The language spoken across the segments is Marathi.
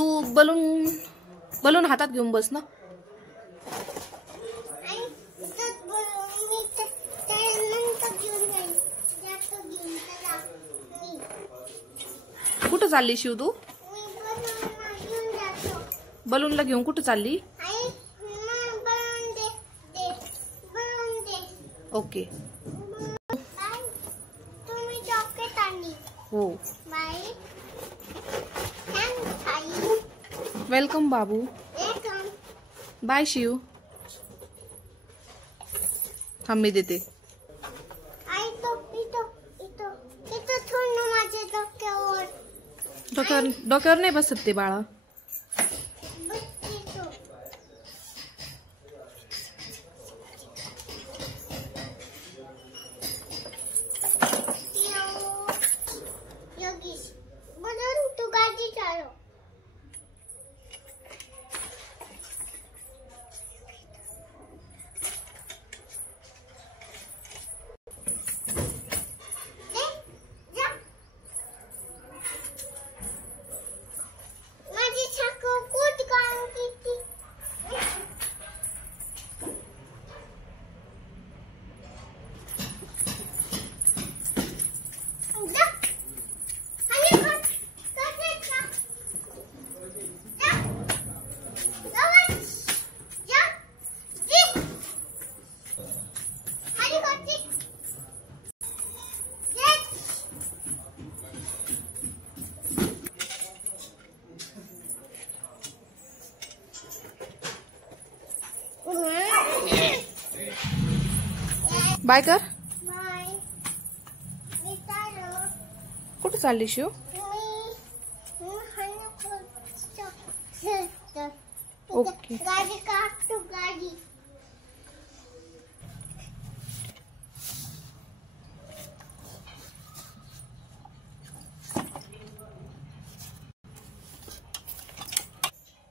तू बलून हातात घेऊन बस ना. कुठं चालली शिव तू? बलूनला घेऊन कुठं चालली? ओके. हो. वेलकम बाबू. बाय शिव. थांब मी देते. डोक्यावर नाही बसत ते बाळा. तू गाडी चालव. बाय कर. बाय. कुठं चालली शिव? ओके. गाडी काढतो गाडी.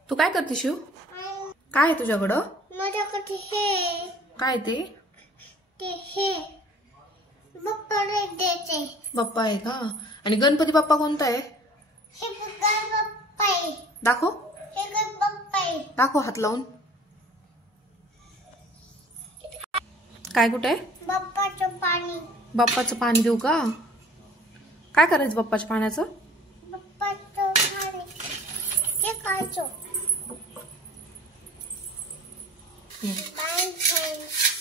तू काय करते शिव? काय आहे तुझ्याकडं? माझ्याकडे हे. काय ते? ते हे बाप्पाला द्यायचे. बाप्पा आहे का? आणि गणपती बाप्पा कोणता आहे? हे बाप्पा आहे. दाखव. हे बाप्पा आहे. दाखव हात लावून. काय कुठे आहे? बाप्पाचं पाणी. बाप्पाचं पाणी देऊ का? काय करायचं बाप्पाच्या पाण्याचं? बाप्पाचं पाणी हे खायचं. Bye.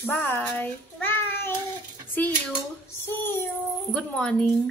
Bye. Bye. See you. See you. Good morning.